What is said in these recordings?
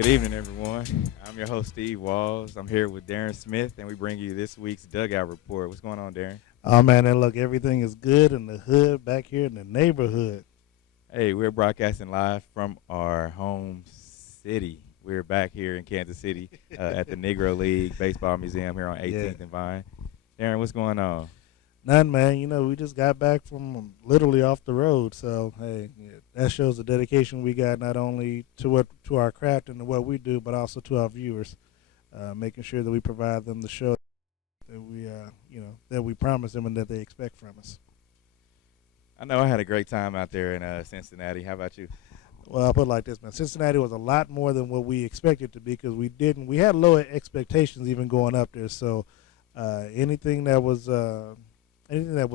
Good evening, everyone. I'm your host, Steve Walls. I'm here with Darren Smith, and we bring you this week's Dugout Report. What's going on, Darren? Oh man, and look, everything is good in the hood back here in the neighborhood. Hey, we're broadcasting live from our home city. We're back here in Kansas City at the Negro League Baseball Museum here on 18th and Vine. Darren, what's going on? None, man. You know, we just got back from literally off the road, so hey, that shows the dedication we got not only to our craft and to what we do, but also to our viewers, making sure that we provide them the show that we promise them and that they expect from us. I know I had a great time out there in Cincinnati. How about you? Well, I'll put it like this, man. Cincinnati was a lot more than what we expected to be because we had low expectations even going up there. So anything that was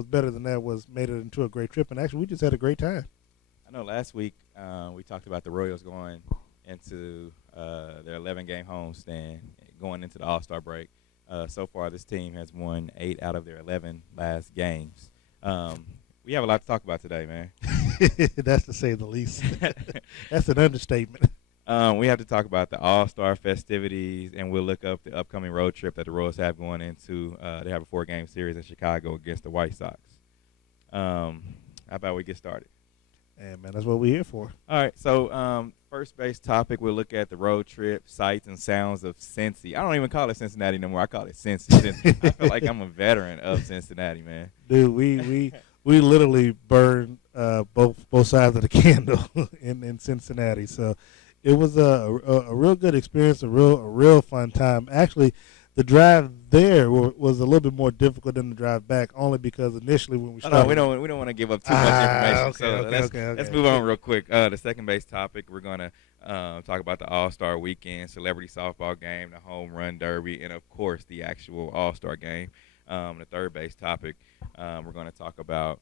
better than that was made it into a great trip. And actually, we just had a great time. I know last week we talked about the Royals going into their 11-game homestand, going into the All-Star break. So far, this team has won 8 out of their 11 last games. We have a lot to talk about today, man. That's to say the least. That's an understatement. We have to talk about the All-Star festivities, and we'll look up the upcoming road trip that the Royals have going into. They have a 4-game series in Chicago against the White Sox. How about we get started? And man, that's what we're here for. All right, so first base topic, we'll look at the road trip, sights and sounds of Cincy. I don't even call it Cincinnati no more. I call it Cincy. I feel like I'm a veteran of Cincinnati, man. Dude, we literally burned both sides of the candle in Cincinnati. So it was a real good experience, a real fun time. Actually, the drive there was a little bit more difficult than the drive back, only because initially when we started, we don't want to give up too much information. Okay, let's move on real quick. The second base topic, we're gonna talk about the All-Star Weekend, celebrity softball game, the home run derby, and of course the actual All-Star game. The third base topic, we're going to talk about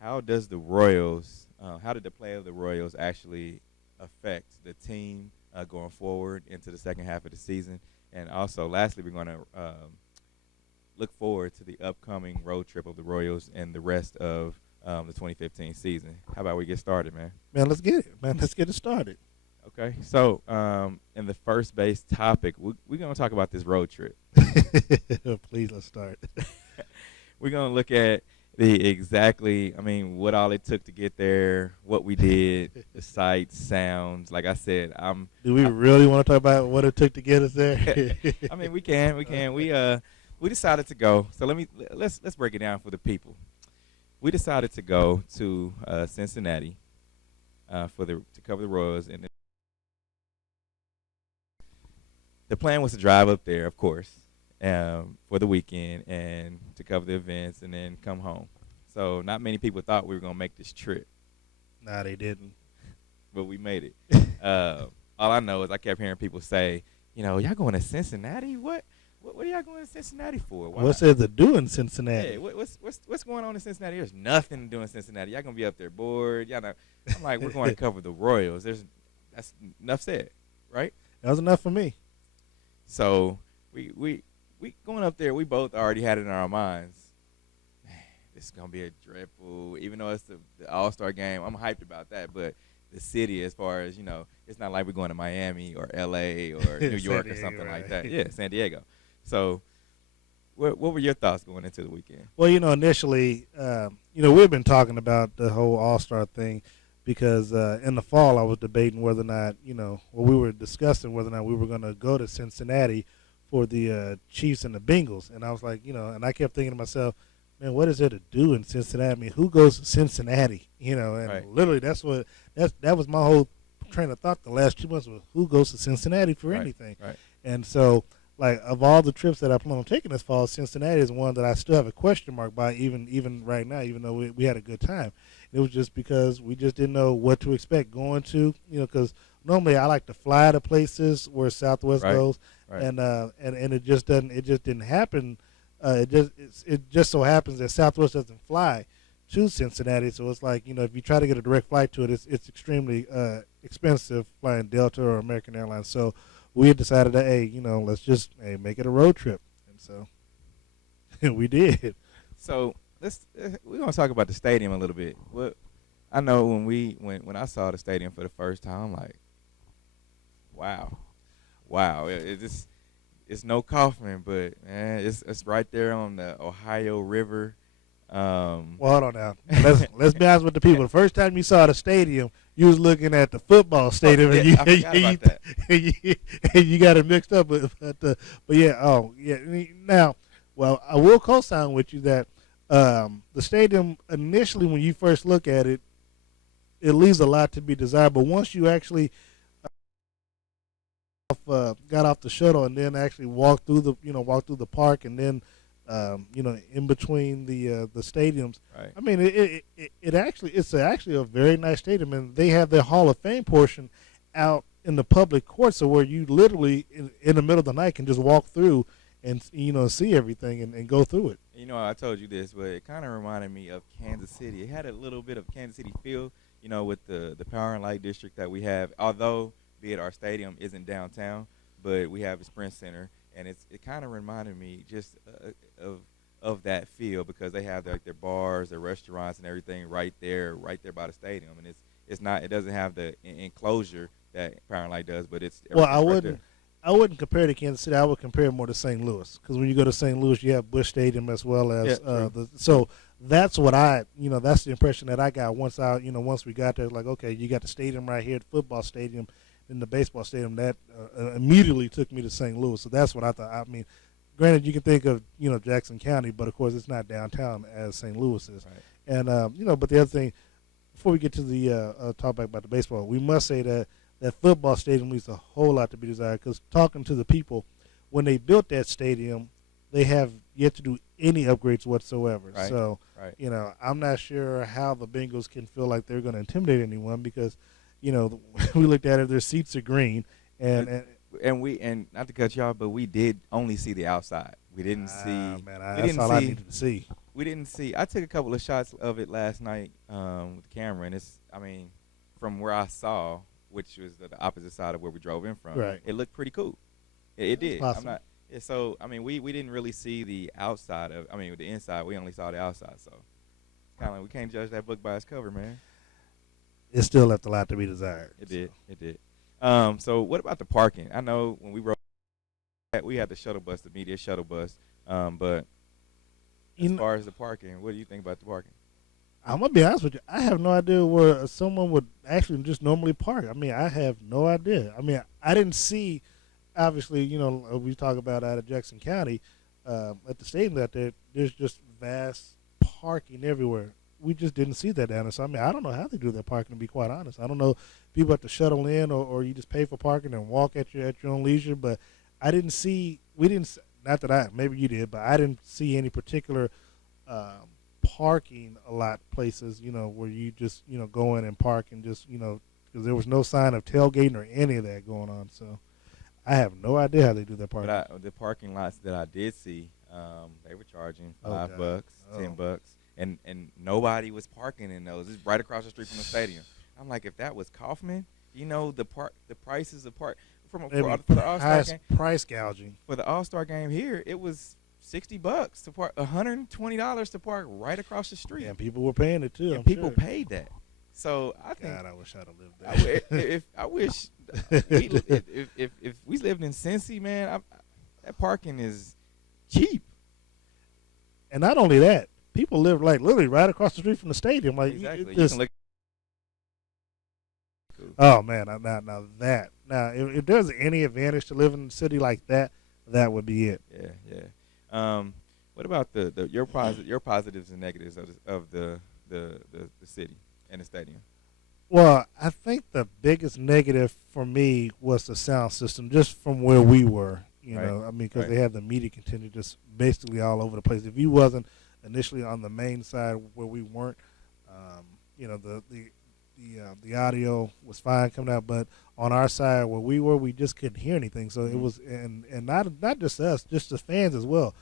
how did the play of the Royals actually affect the team going forward into the second half of the season. And also, lastly, we're going to look forward to the upcoming road trip of the Royals and the rest of the 2015 season. How about we get started, man? Man, let's get it. Man, let's get it started. Okay, so in the first base topic, we're going to talk about this road trip. Please, let's start. We're going to look at what all it took to get there, what we did, the sights, sounds. Like I said, Do we really want to talk about what it took to get us there? I mean, we can. We decided to go. So let's break it down for the people. We decided to go to Cincinnati to cover the Royals, and the plan was to drive up there, of course, for the weekend and to cover the events and then come home. So not many people thought we were going to make this trip. Nah, they didn't. But we made it. All I know is I kept hearing people say, y'all going to Cincinnati? What are y'all going to Cincinnati for? Why? What's there to do in Cincinnati? Yeah, what's going on in Cincinnati? There's nothing to do in Cincinnati. Y'all going to be up there bored. Y'all know. I'm like, we're going to cover the Royals. That's enough said, right? That was enough for me. So we going up there, we both already had it in our minds. Man, this is going to be a dreadful, even though it's the All-Star game, I'm hyped about that, but the city, as far as, it's not like we're going to Miami or L.A. or New York or something like that. Yeah, San Diego. So what were your thoughts going into the weekend? Well, initially, we've been talking about the whole All-Star thing because in the fall I was debating whether or not, we were discussing whether or not we were going to go to Cincinnati for the Chiefs and the Bengals. And I was like, and I kept thinking to myself, man, what is there to do in Cincinnati? I mean, who goes to Cincinnati? And right. Literally that was my whole train of thought the last 2 months was who goes to Cincinnati for anything. Right. And so, like, of all the trips that I plan on taking this fall, Cincinnati is one that I still have a question mark by even right now, even though we had a good time. It was just because we just didn't know what to expect going to, because normally I like to fly to places where Southwest goes, right. and it just didn't happen. It just so happens that Southwest doesn't fly to Cincinnati, so it's like, if you try to get a direct flight to it, it's extremely expensive flying Delta or American Airlines. So we had decided that let's just make it a road trip, and so we did. So we're gonna talk about the stadium a little bit. I know when I saw the stadium for the first time, I'm like, Wow, wow. It's no Kaufman, but man, it's right there on the Ohio River. Well, hold on now. Let's be honest with the people. The first time you saw the stadium, you was looking at the football Oh stadium, yeah, and you I forgot about that. and you got it mixed up. But yeah, oh yeah. Now, well, I will co-sign with you that the stadium initially, when you first look at it, it leaves a lot to be desired. But once you actually got off the shuttle and then actually walked through the park and then in between the stadiums. Right. I mean, it's actually a very nice stadium, and they have their Hall of Fame portion out in the public court, so where you literally in the middle of the night can just walk through and see everything and go through it. I told you this, but it kind of reminded me of Kansas City. It had a little bit of Kansas City feel, with the Power and Light district that we have. Although, be it our stadium isn't downtown, but we have a Sprint Center, and it kind of reminded me just of that feel because they have their bars, their restaurants, and everything right there by the stadium, and it doesn't have the enclosure that Power and Light does, but it's Well, right I wouldn't compare it to Kansas City. I would compare it more to St. Louis because when you go to St. Louis, you have Busch Stadium as well as so that's what that's the impression that I got once we got there. Like, okay, you got the stadium right here, the football stadium, and the baseball stadium. That immediately took me to St. Louis. So that's what I thought. I mean, granted, you can think of Jackson County, but of course it's not downtown as St. Louis is. Right. And but the other thing, before we get to the talk back about the baseball, we must say that football stadium leaves a whole lot to be desired because talking to the people, when they built that stadium, they have yet to do any upgrades whatsoever. Right. So, right. I'm not sure how the Bengals can feel like they're going to intimidate anyone because, we looked at it, their seats are green. And not to cut you off, but we did only see the outside. We didn't see. Man, we that's didn't all see, I needed to see. We didn't see. I took a couple of shots of it last night with the camera, and from where I saw, which was the opposite side of where we drove in from. Right. It looked pretty cool. It did. Possible. I'm not. So we didn't really see the outside of. The inside. We only saw the outside. So kind of like we can't judge that book by its cover, man. It still left a lot to be desired. It did. It did. So what about the parking? I know when we rode, we had the shuttle bus, the media shuttle bus. But as far as the parking, what do you think about the parking? I'm gonna be honest with you. I have no idea where someone would actually just normally park. I have no idea. I didn't see. Obviously, we talk about out of Jackson County at the stadium that there's just vast parking everywhere. We just didn't see that down there. So I don't know how they do that parking. To be quite honest, I don't know if people have to shuttle in or you just pay for parking and walk at your own leisure. But I didn't see. We didn't. Not that maybe you did, but I didn't see any particular parking a lot places. Where you just go in and park and just because there was no sign of tailgating or any of that going on. So I have no idea how they do that parking. But the parking lots that I did see, they were charging $5, $10. And nobody was parking in those. It's right across the street from the stadium. I'm like, if that was Kaufman, the prices of for the All-Star game. Price gouging. For the All-Star game here, it was $60 to park, $120 to park right acrost the street. And people were paying it too. And people paid that. So I think. God, I wish I'd have lived there. I wish if we lived in Cincy, man, that parking is cheap. And not only that. People live like literally right across the street from the stadium. Like exactly. You can look. Oh man, now if there's any advantage to living in a city like that, that would be it. Yeah. What about your positives and negatives of the city and the stadium? Well, I think the biggest negative for me was the sound system, just from where we were. Because they have the media contingent just basically all over the place. If you wasn't initially on the main side where we weren't, the audio was fine coming out, but on our side where we were, we just couldn't hear anything. So it was, and not just us, just the fans as well.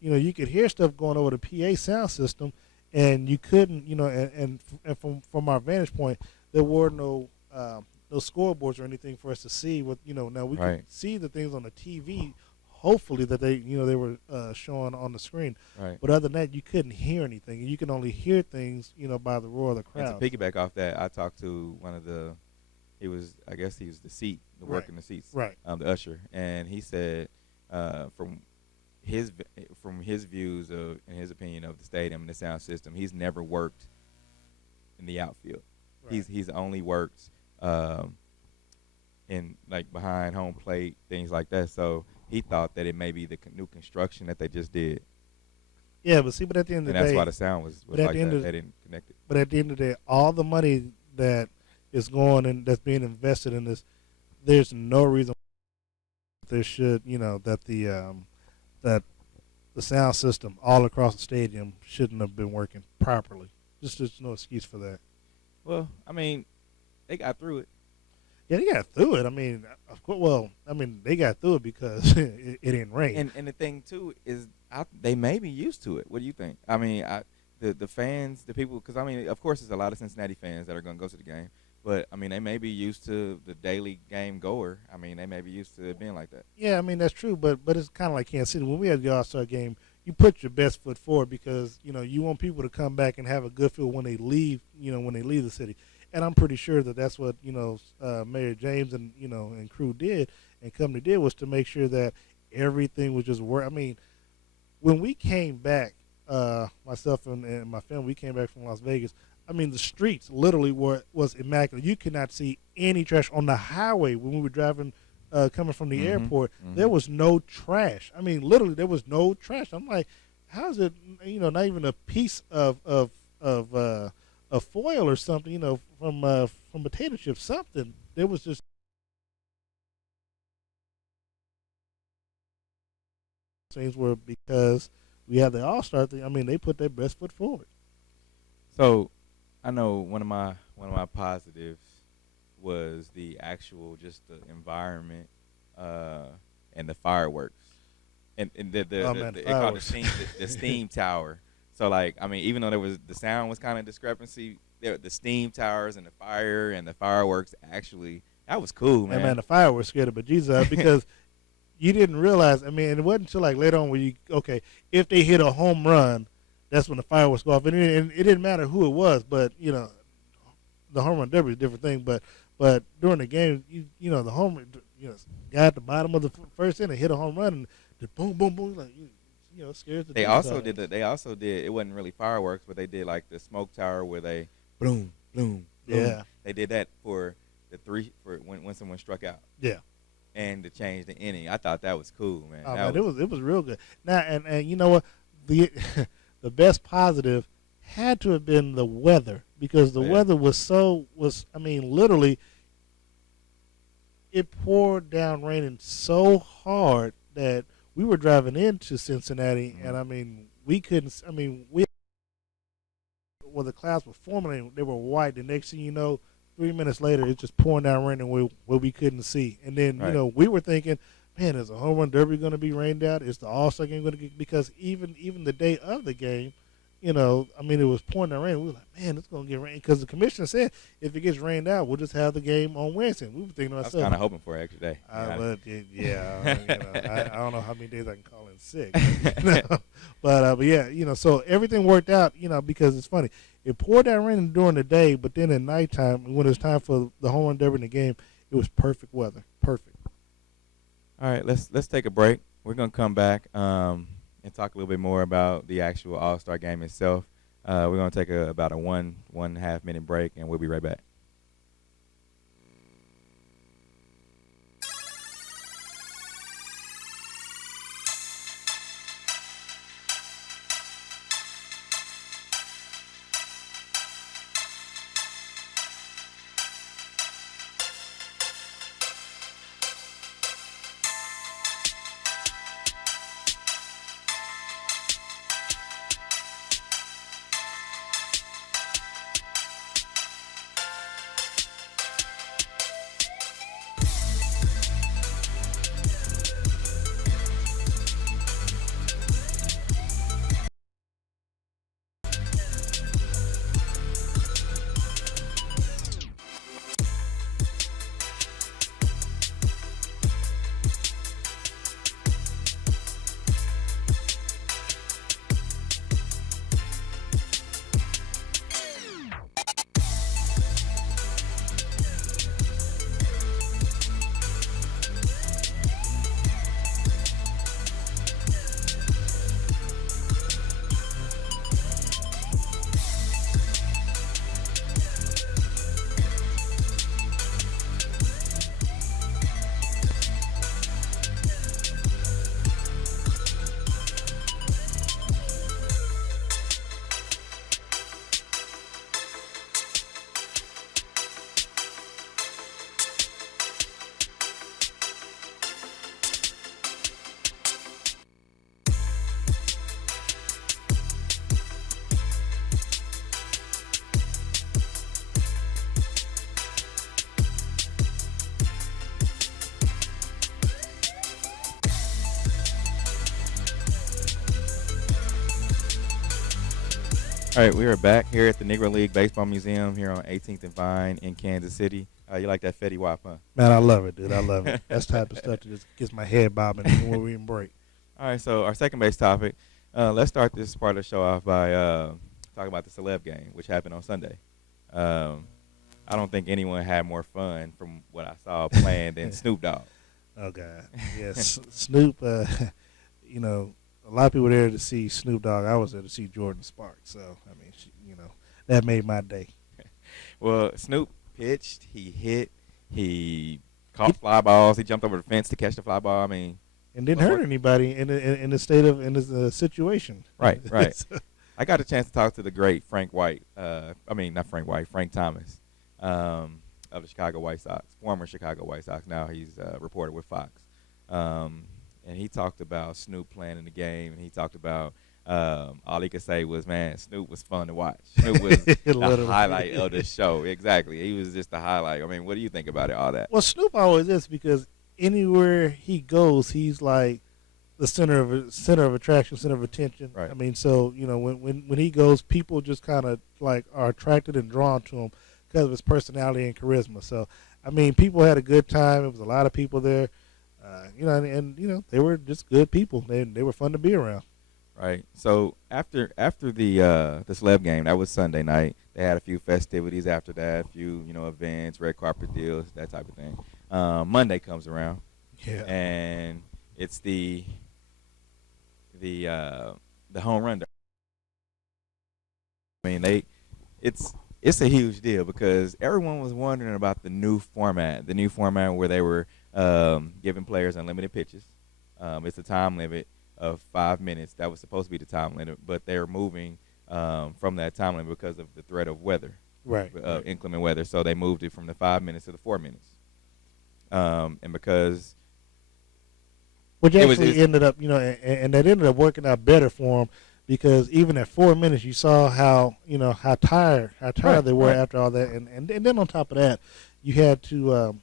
You could hear stuff going over the PA sound system, and you couldn't, and from our vantage point, there were no scoreboards or anything for us to see. Now we could see the things on the TV. Hopefully that they were showing on the screen. Right. But other than that, you couldn't hear anything. You can only hear things, by the roar of the crowd. And to piggyback off that, I talked to one of the I guess he was the seat, the Right. working the seats, Right. the usher, and he said from his views of and his opinion of the stadium and the sound system, he's never worked in the outfield. Right. He's only worked in like behind home plate, things like that. So he thought that it may be the new construction that they just did, Yeah, but see, but at the end of and the that's day, why the sound was but at like the end that. of They didn't connect it. but at the end of the day, all the money that is going and that's being invested in this, there's no reason there should, that the sound system all across the stadium shouldn't have been working properly. Just there's no excuse for that. Well, I mean, they got through it. Yeah, they got through it. I mean, of course. Well, I mean, they got through it because it didn't rain. And the thing too is, they may be used to it. What do you think? I mean, the fans, the people, because I mean, of course, there's a lot of Cincinnati fans that are going to go to the game, but I mean, they may be used to the daily game goer. I mean, they may be used to it being like that. Yeah, I mean that's true, but it's kind of like Kansas City. When we had the All-Star game, you put your best foot forward because you want people to come back and have a good feel when they leave. When they leave the city, and I'm pretty sure that that's what Mayor James and crew did, and company did was to make sure that everything was just work. I mean, when we came back, myself and my family, we came back from Las Vegas. I mean, the streets literally was immaculate. You could not see any trash on the highway when we were driving, coming from the airport. There was no trash. I mean, literally, there was no trash. I'm like, how is it? Not even a piece of foil or something. From potato chips, something. There was just things were because we had the All-Star thing. I mean, they put their best foot forward. So, I know one of my positives was the actual just the environment and the fireworks and they call it the steam tower. So like I mean even though there was the sound was kind of discrepancy, the steam towers and the fire and the fireworks actually that was cool, man. And man, the fireworks scared the bejesus out because you didn't realize. I mean, it wasn't until like later on when if they hit a home run, that's when the fireworks go off, and it didn't matter who it was, but the home run derby is a different thing, but during the game, the home run, guy at the bottom of the first inning hit a home run and the boom, boom, boom, like scares the. They also did that. They also did. It wasn't really fireworks, but they did like the smoke tower where they boom, boom, boom. Yeah. They did that for when someone struck out. Yeah. And to change the inning, I thought that was cool, man. Oh, man, it was real good. Now and you know what the the best positive had to have been the weather because the weather was I mean literally it poured down raining so hard that we were driving into Cincinnati and I mean we couldn't the clouds were forming and they were white. The next thing you know, 3 minutes later it's just pouring down raining where we couldn't see. And then we were thinking, man, is the home run derby going to be rained out? Is the All-Star game going to get, because even the day of the game, I mean, it was pouring down rain. We were like, man, it's going to get rain. Because the commissioner said if it gets rained out, we'll just have the game on Wednesday. We were thinking to ourselves. I was kind of hoping for an extra day. I don't know how many days I can call in sick. But yeah, so everything worked out, because it's funny. It poured down rain during the day, but then at nighttime, when it was time for the home run derby in the game, it was perfect weather. Perfect. All right, let's take a break. We're gonna come back and talk a little bit more about the actual All-Star game itself. We're gonna take about a 1.5 minute break, and we'll be right back. All right, we are back here at the Negro League Baseball Museum here on 18th and Vine in Kansas City. You like that Fetty Wap, huh? Man, I love it, dude. I love it. That's the type of stuff that just gets my head bobbing when we in break. All right, so our second base topic. Let's start this part of the show off by talking about the celeb game, which happened on Sunday. I don't think anyone had more fun from what I saw playing than Snoop Dogg. Oh, God. Yes, Snoop, you know, a lot of people were there to see Snoop Dogg. I was there to see Jordan Sparks. So, I mean, you know, that made my day. Well, Snoop pitched, he hit, he caught fly balls, he jumped over the fence to catch the fly ball. I mean, and didn't hurt anybody in the state of his situation. Right, right. I got a chance to talk to the great Frank White. Not Frank White, Frank Thomas, of the Chicago White Sox, former Chicago White Sox. Now he's a reporter with Fox. And he talked about Snoop playing in the game, and he talked about all he could say was, man, Snoop was fun to watch. Snoop was the highlight of the show. Exactly. He was just the highlight. I mean, what do you think about it, all that? Well, Snoop always is, because anywhere he goes, he's like the center of attraction, center of attention. Right. I mean, so, you know, when he goes, people just kind of like are attracted and drawn to him because of his personality and charisma. So, I mean, people had a good time. It was a lot of people there. You know, and you know, they were just good people. They were fun to be around. Right. So after the celeb game, that was Sunday night. They had a few festivities after that, a few events, red carpet deals, that type of thing. Monday comes around, and it's the home run. I mean, it's a huge deal because everyone was wondering about the new format where they were giving players unlimited pitches. It's a time limit of 5 minutes. That was supposed to be the time limit, but they're moving from that time limit because of the threat of weather, inclement weather. So they moved it from the 5 minutes to the 4 minutes, and because which actually ended up, and that ended up working out better for them, because even at 4 minutes, you saw how tired they were after all that, and then on top of that, you had to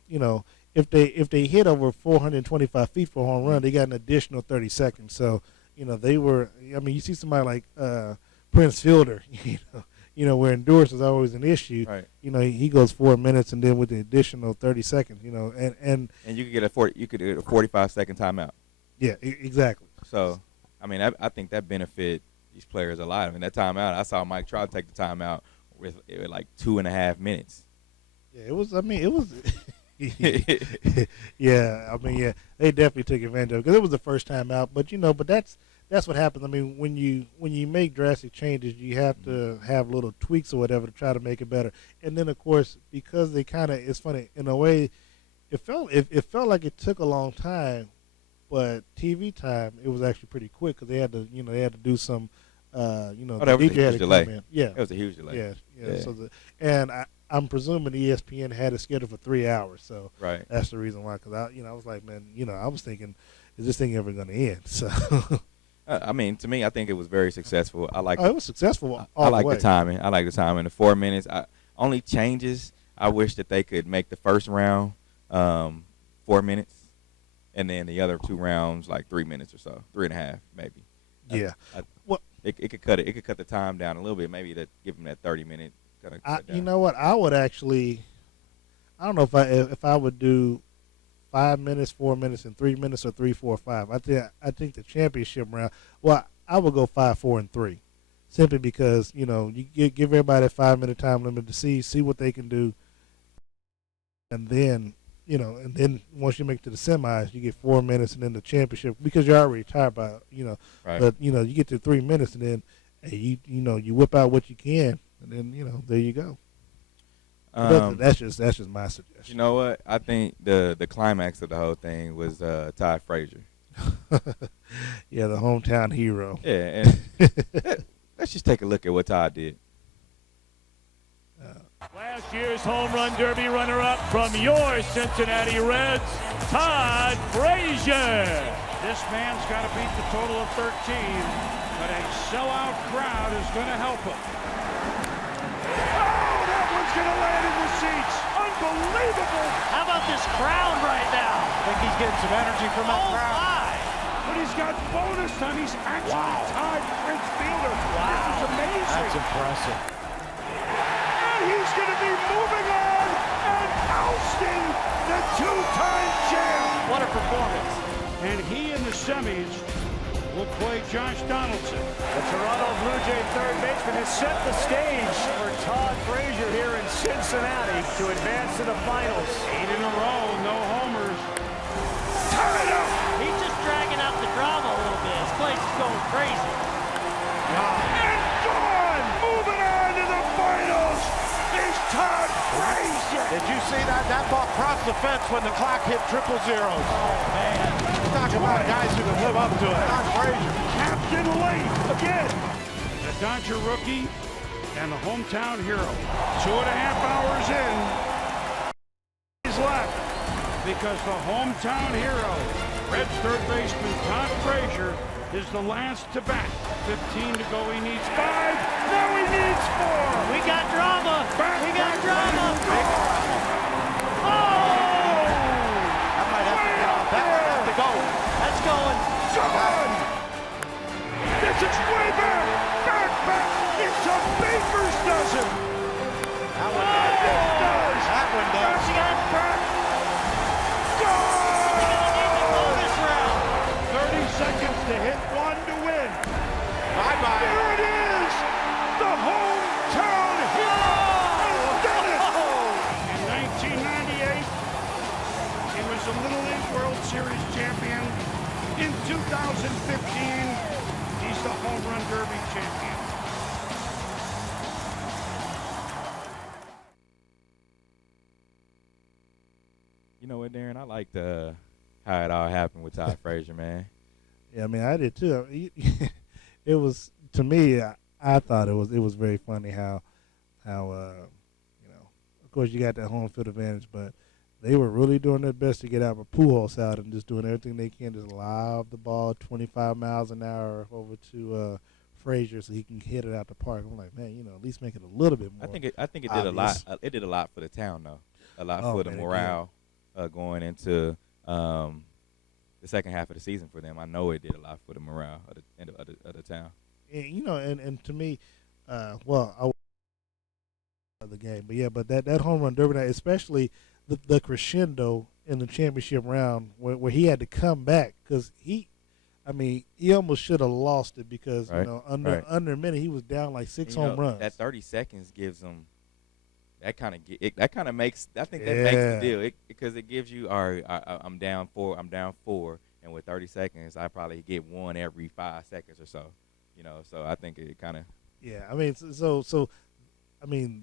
if they hit over 425 feet for a home run, they got an additional 30 seconds. So, they were. I mean, you see somebody like Prince Fielder, where endurance is always an issue. Right. He goes 4 minutes, and then with the additional 30 seconds, and you could get a 45-second timeout. Yeah, exactly. So, I mean, I think that benefit these players a lot. I mean, that timeout, I saw Mike Trout take the timeout with like 2.5 minutes. Yeah, it was. I mean, it was. Yeah, I mean, yeah, they definitely took advantage of it because it was the first time out. But but that's what happens. I mean, when you make drastic changes, you have to have little tweaks or whatever to try to make it better. And then, of course, because they it's funny in a way, it felt like it took a long time, but TV time it was actually pretty quick because they had to do some. That was a huge delay. Yeah, it was a huge delay. Yeah. So I'm presuming ESPN had it scheduled for 3 hours, so that's the reason why. Because I was like, man, I was thinking, is this thing ever going to end? So, I mean, to me, I think it was very successful. I like. Oh, it was successful. I like the timing. I like the timing. The 4 minutes. Only changes. I wish that they could make the first round 4 minutes, and then the other 2 rounds like 3 minutes or so, 3.5 maybe. Yeah. It could cut it. It could cut the time down a little bit. Maybe to give them that 30-minute. You know what? I would actually. I don't know if I would do 5 minutes, 4 minutes, and 3 minutes, or 3, 4, 5. I think the championship round. Well, I would go 5, 4, and 3, simply because you give everybody a 5-minute time limit to see what they can do, and then once you make it to the semis, you get 4 minutes, and then the championship, because you're already tired by Right. But you get to 3 minutes, and then hey, you whip out what you can. And then there you go. That's just my suggestion. You know what? I think the climax of the whole thing was Todd Frazier. Yeah, the hometown hero. Yeah, and let's just take a look at what Todd did. Last year's home run derby runner-up from your Cincinnati Reds, Todd Frazier. This man's got to beat the total of 13, but a sellout crowd is going to help him. Oh, that one's going to land in the seats. Unbelievable. How about this crowd right now? I think he's getting some energy from that crowd. My. but he's got bonus time. He's actually tied Prince Fielder. Wow. This is amazing. That's impressive. And he's going to be moving on and ousting the two-time champ. What a performance. And he in the semis will play Josh Donaldson. The Toronto Blue Jay third baseman has set the stage for Todd Frazier here in Cincinnati to advance to the finals. 8 in a row, no homers. Turn it up! He's just dragging out the drama a little bit. This place is going crazy. And gone! Moving on to the finals is Todd Frazier. Did you see that? That ball crossed the fence when the clock hit triple zeros. Oh, man. Talk about guys who can live up to it. Todd Frazier. Captain late again. The Dodger rookie and the hometown hero. 2.5 hours in. He's left because the hometown hero, Reds third baseman Todd Frazier, is the last to bat. 15 to go. He needs 5. Now he needs 4. We got drama. We got drama. Oh! That might have to get off. That might have to go. That's going. Gone! This is way back! Back! It's a Baker's dozen! That one And does. it does! That one does. She got Back! bonus round. 30 seconds to hit one to win. Bye-bye. There it is! The hometown hero has done it! In 1998, he was a Little League World Series champion. In 2015, he's the Home Run Derby champion. You know what, Darren? I liked how it all happened with Todd Frazier, man. Yeah, I mean, I did too. It was, to me, I thought it was very funny how of course you got that home field advantage, but they were really doing their best to get Albert Pujols out and just doing everything they can to lob the ball 25 miles an hour over to Frazier so he can hit it out the park. I'm like, man, at least make it a little bit more. I think it obvious. did a lot. It did a lot for the town, though. A lot for the man, it morale going into the second half of the season for them. I know it did a lot for the morale of the town. And to me, I the game, but that home run derby night, especially the crescendo in the championship round where he had to come back because he almost should have lost it because under a minute he was down like 6 home runs. That 30 seconds gives them that kind of makes that makes the deal because it gives you I'm down 4, and with 30 seconds I probably get one every 5 seconds or so. So I think it kind of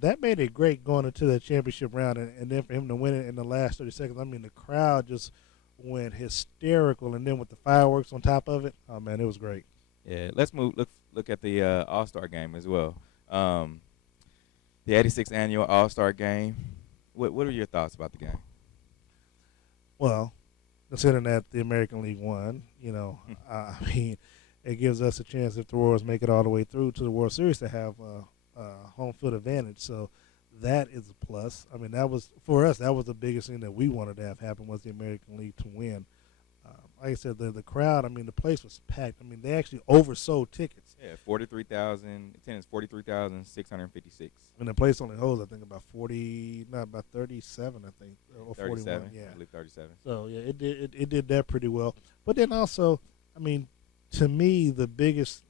that made it great going into the championship round, and then for him to win it in the last 30 seconds. I mean, the crowd just went hysterical, and then with the fireworks on top of it, oh man, it was great. Yeah, let's look at the All-Star game as well. The 86th annual All-Star game. What are your thoughts about the game? Well, considering that the American League won, it gives us a chance if the Royals make it all the way through to the World Series to have home field advantage. So that is a plus. I mean, that was for us. That was the biggest thing that we wanted to have happen was the American League to win. Like I said, the crowd. I mean, the place was packed. I mean, they actually oversold tickets. Yeah, 43,000 attendance, 43,656. And the place only holds, I think, about 37, I think, or 37, 41. Yeah, I believe 37. So yeah, it did that pretty well. But then also, I mean, to me, the biggest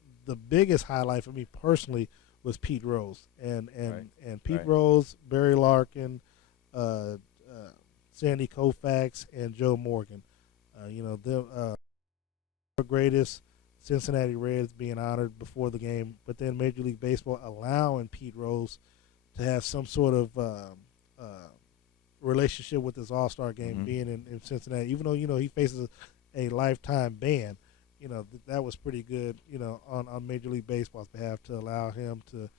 highlight for me personally was Pete Rose and Pete Rose, Barry Larkin, Sandy Koufax, and Joe Morgan. The greatest Cincinnati Reds being honored before the game, but then Major League Baseball allowing Pete Rose to have some sort of relationship with this All-Star game being in Cincinnati, even though he faces a lifetime ban. That was pretty good, on Major League Baseball's behalf to allow him to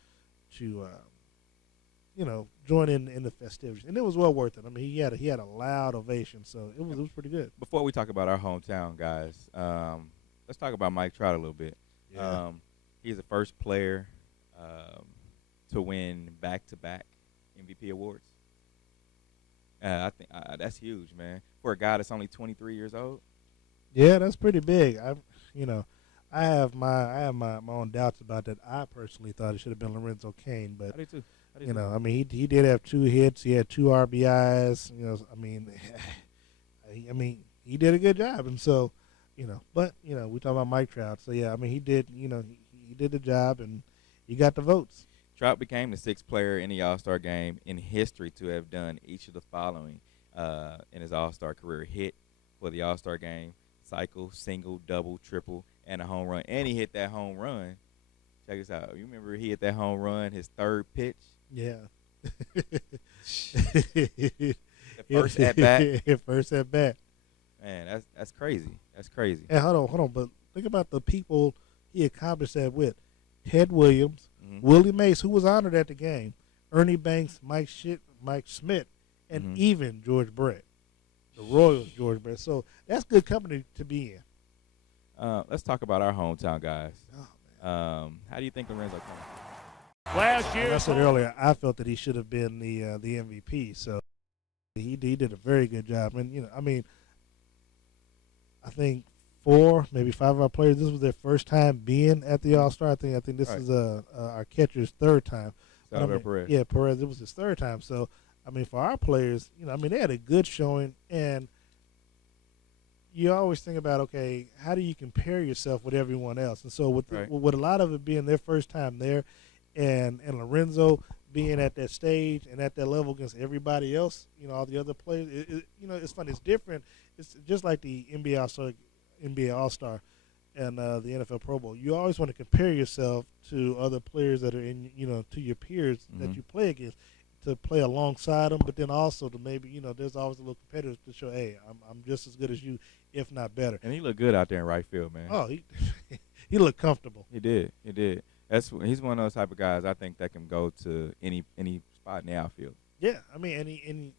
join in the festivities, and it was well worth it. I mean, he had a loud ovation, so it was pretty good. Before we talk about our hometown guys, let's talk about Mike Trout a little bit. Yeah. He's the first player to win back-to-back MVP awards. I think that's huge, man, for a guy that's only 23 years old. Yeah, that's pretty big. You know, I have my own doubts about that. I personally thought it should have been Lorenzo Kane, but I do too. you know, I mean, he did have 2 hits. He had 2 RBIs. You know, I mean, he did a good job, and so, you know, but you know, we talk about Mike Trout, so yeah, I mean, he did, you know, he did the job, and he got the votes. Trout became the 6th player in the All-Star game in history to have done each of the following in his All-Star career: hit for the All-Star game, cycle, single, double, triple, and a home run. And he hit that home run. Check this out. You remember he hit that home run, his 3rd pitch? Yeah. The first at bat. First at bat. Man, that's crazy. That's crazy. And hold on. But think about the people he accomplished that with: Ted Williams, Willie Mays, who was honored at the game, Ernie Banks, Mike Schmidt, and even George Brett, the Royals, George Brett. So that's good company to be in. Let's talk about our hometown guys. Oh, how do you think Lorenzo comes? Last year, like I said earlier, I felt that he should have been the MVP. So he did a very good job. And you know, I mean, I think 4, maybe 5 of our players, this was their first time being at the All-Star. I think this is our catcher's 3rd time. Perez. Yeah, Perez. It was his 3rd time. So I mean, for our players, you know, I mean, they had a good showing, and you always think about, okay, how do you compare yourself with everyone else? And so with with a lot of it being their first time there, and Lorenzo being at that stage and at that level against everybody else, you know, all the other players, you know, it's fun. It's different. It's just like the NBA All-Star and the NFL Pro Bowl. You always want to compare yourself to other players that are in, you know, to your peers that you play against, to play alongside them, but then also to maybe, you know, there's always a little competitive to show, hey, I'm just as good as you, if not better. And he looked good out there in right field, man. Oh, he looked comfortable. He did. He's one of those type of guys I think that can go to any spot in the outfield. Yeah, I mean,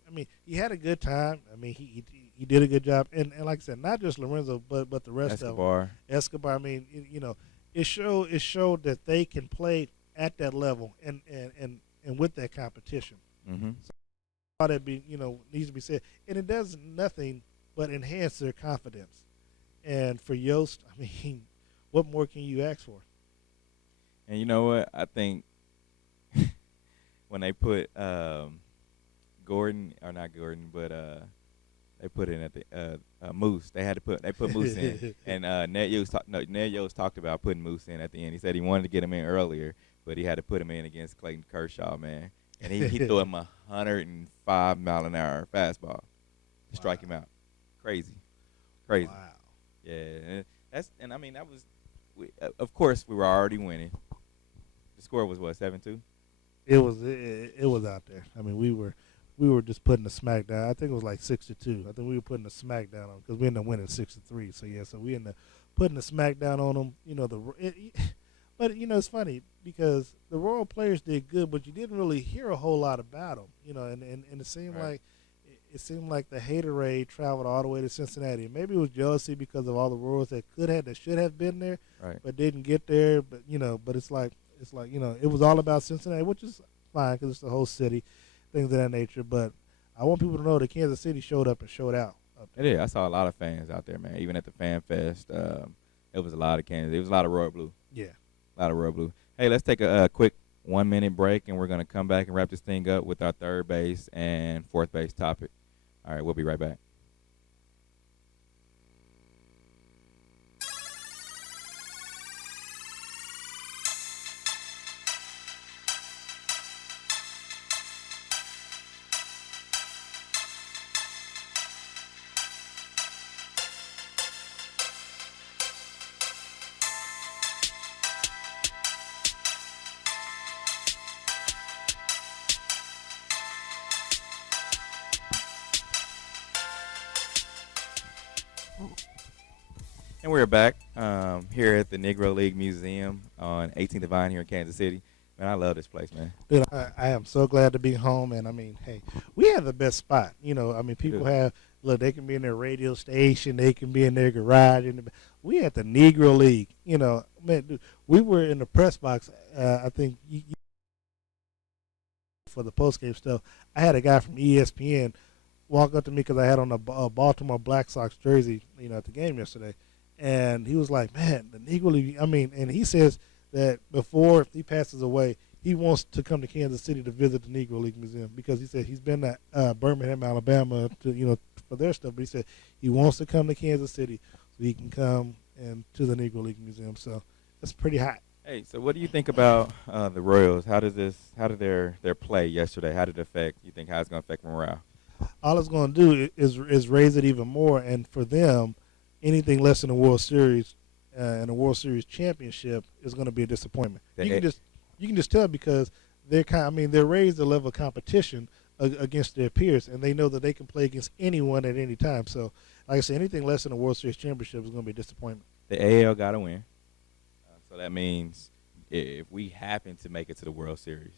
he had a good time. I mean, he did a good job, and like I said, not just Lorenzo, but the rest of them. Escobar. I mean, you know, it showed that they can play at that level and with that competition. So all that needs to be said, and it does nothing but enhance their confidence. And for Yost, I mean, what more can you ask for? And you know what? I think when they put Gordon, or not Gordon, but they put in at the Moose. They put Moose in, and Ned Yost talked about putting Moose in at the end. He said he wanted to get him in earlier, but he had to put him in against Clayton Kershaw, man. And he threw him a 105-mile-an-hour fastball to strike him out. Crazy. Wow. Yeah, that was. Of course, we were already winning. The score was what, 7-2? It was out there. I mean, we were just putting the smack down. I think it was like 6-2. I think we were putting the smack down on them because we ended up winning 6-3. So yeah, so we ended up putting the smack down on them. You know but you know it's funny because the Royal players did good, but you didn't really hear a whole lot about them. You know, and it seemed like the haterade traveled all the way to Cincinnati. Maybe it was jealousy because of all the Royals that should have been there, but didn't get there. But it's like it was all about Cincinnati, which is fine because it's the whole city, things of that nature. But I want people to know that Kansas City showed up and showed out. It is. I saw a lot of fans out there, man. Even at the Fan Fest, it was a lot of Kansas. It was a lot of Royal Blue. Yeah, a lot of Royal Blue. Hey, let's take a quick 1-minute break, and we're gonna come back and wrap this thing up with our 3rd base and 4th base topic. All right, we'll be right back. And we're back here at the Negro League Museum on 18th Divine here in Kansas City. Man, I love this place, man. Dude, I am so glad to be home. And, I mean, hey, we have the best spot. You know, I mean, people they can be in their radio station. They can be in their garage. We at the Negro League. You know, man, dude, we were in the press box, I think, for the postgame stuff. I had a guy from ESPN walked up to me because I had on a Baltimore Black Sox jersey, at the game yesterday, and he was like, "Man, the Negro League." I mean, and he says that before he passes away, he wants to come to Kansas City to visit the Negro League Museum because he said he's been to Birmingham, Alabama, for their stuff. But he said he wants to come to Kansas City so he can come and to the Negro League Museum. So that's pretty hot. Hey, so what do you think about the Royals? How did their play yesterday? How did it affect? You think how it's going to affect morale? All it's going to do is raise it even more. And for them, anything less than a World Series and a World Series championship is going to be a disappointment. You can just tell because they're raised the level of competition against their peers, and they know that they can play against anyone at any time. So, like I said, anything less than a World Series championship is going to be a disappointment. The AL got to win. So that means if we happen to make it to the World Series,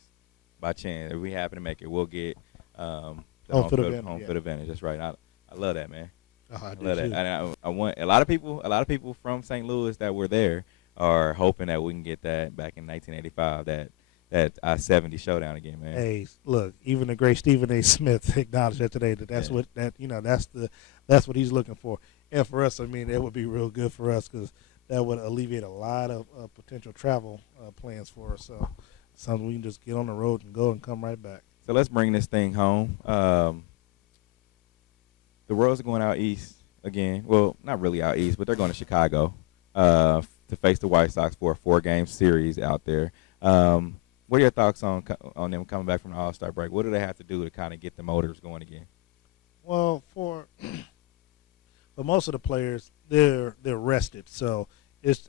by chance, if we happen to make it, we'll get the home field advantage. That's right. I love that, man. I love that. And I want a lot of people from St. Louis that were there are hoping that we can get that back in 1985, that I-70 showdown again, man. Hey, look, even the great Stephen A. Smith acknowledged that today that's what he's looking for. And for us, I mean, it would be real good for us because that would alleviate a lot of potential travel plans for us. So something we can just get on the road and go and come right back. So let's bring this thing home. The Royals are going out east again. Well, not really out east, but they're going to Chicago to face the White Sox for a 4-game series out there. What are your thoughts on them coming back from the All-Star break? What do they have to do to kind of get the motors going again? Well, for most of the players, they're rested, so it's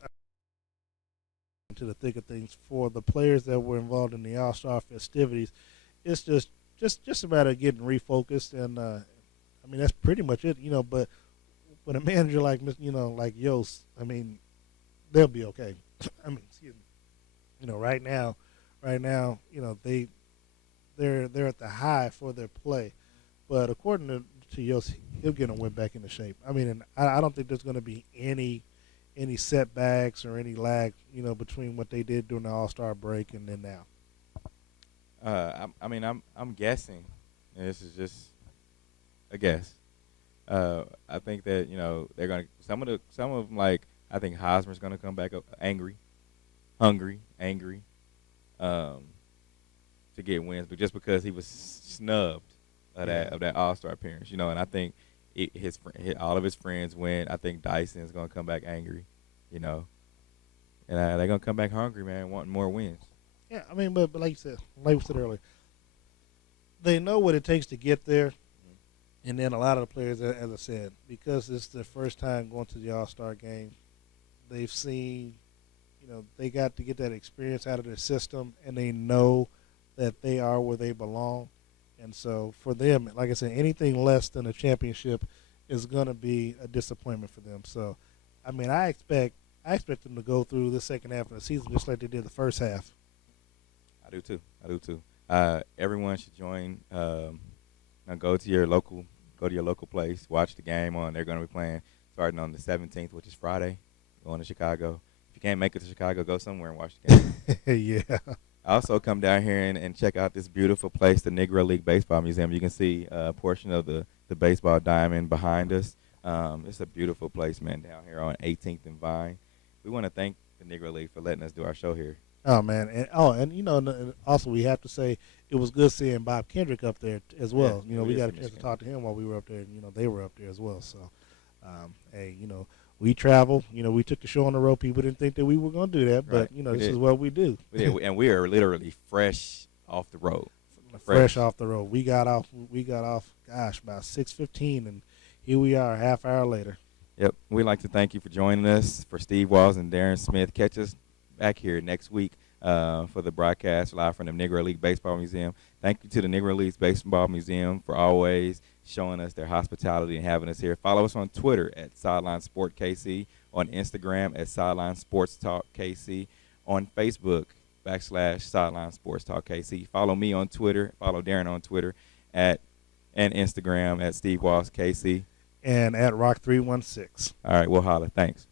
into the thick of things. For the players that were involved in the All-Star festivities, it's just a matter of getting refocused, and I mean that's pretty much it, But when a manager like like Yost, I mean, they'll be okay. I mean, excuse me. Right now, they're at the high for their play, but according to Yost, he'll get them back into shape. I mean, and I don't think there's going to be any setbacks or any lag, between what they did during the All-Star break and then now. I'm guessing. And this is just a guess. I think that they're gonna some of them, like I think Hosmer's gonna come back up hungry, angry, to get wins, but just because he was snubbed of that All-Star appearance, and I think all of his friends win. I think Dyson's gonna come back angry, and they're gonna come back hungry, man, wanting more wins. Yeah, I mean, but like we said earlier, they know what it takes to get there. And then a lot of the players, as I said, because it's their first time going to the All-Star game, they've seen, they got to get that experience out of their system, and they know that they are where they belong. And so for them, like I said, anything less than a championship is going to be a disappointment for them. So, I mean, I expect them to go through the second half of the season just like they did the first half. I do too. Everyone should join. Now go to your local place, watch the game on. They're going to be playing starting on the 17th, which is Friday. Going to Chicago. If you can't make it to Chicago, go somewhere and watch the game. Yeah. Also, come down here and check out this beautiful place, the Negro League Baseball Museum. You can see a portion of the baseball diamond behind us. It's a beautiful place, man, down here on 18th and Vine. We want to thank the Negro League for letting us do our show here. Oh, man. And also we have to say it was good seeing Bob Kendrick up there as well. Yeah, we got a chance to talk to him while we were up there, and, they were up there as well. So, hey, we travel. We took the show on the road. People didn't think that we were going to do that, but, this is what we do. And we are literally fresh off the road. Fresh off the road. We got off, gosh, about 6:15, and here we are a half hour later. Yep. We'd like to thank you for joining us. For Steve Walls and Darren Smith, catch us back here next week for the broadcast live from the Negro League Baseball Museum. Thank you to the Negro League Baseball Museum for always showing us their hospitality and having us here. Follow us on Twitter at Sideline Sport KC, on Instagram at Sideline Sports Talk KC, on Facebook /Sideline Sports Talk KC. Follow me on Twitter. Follow Darren on Twitter and Instagram at Steve Walls KC. And at Rock316. All right, we'll holler. Thanks.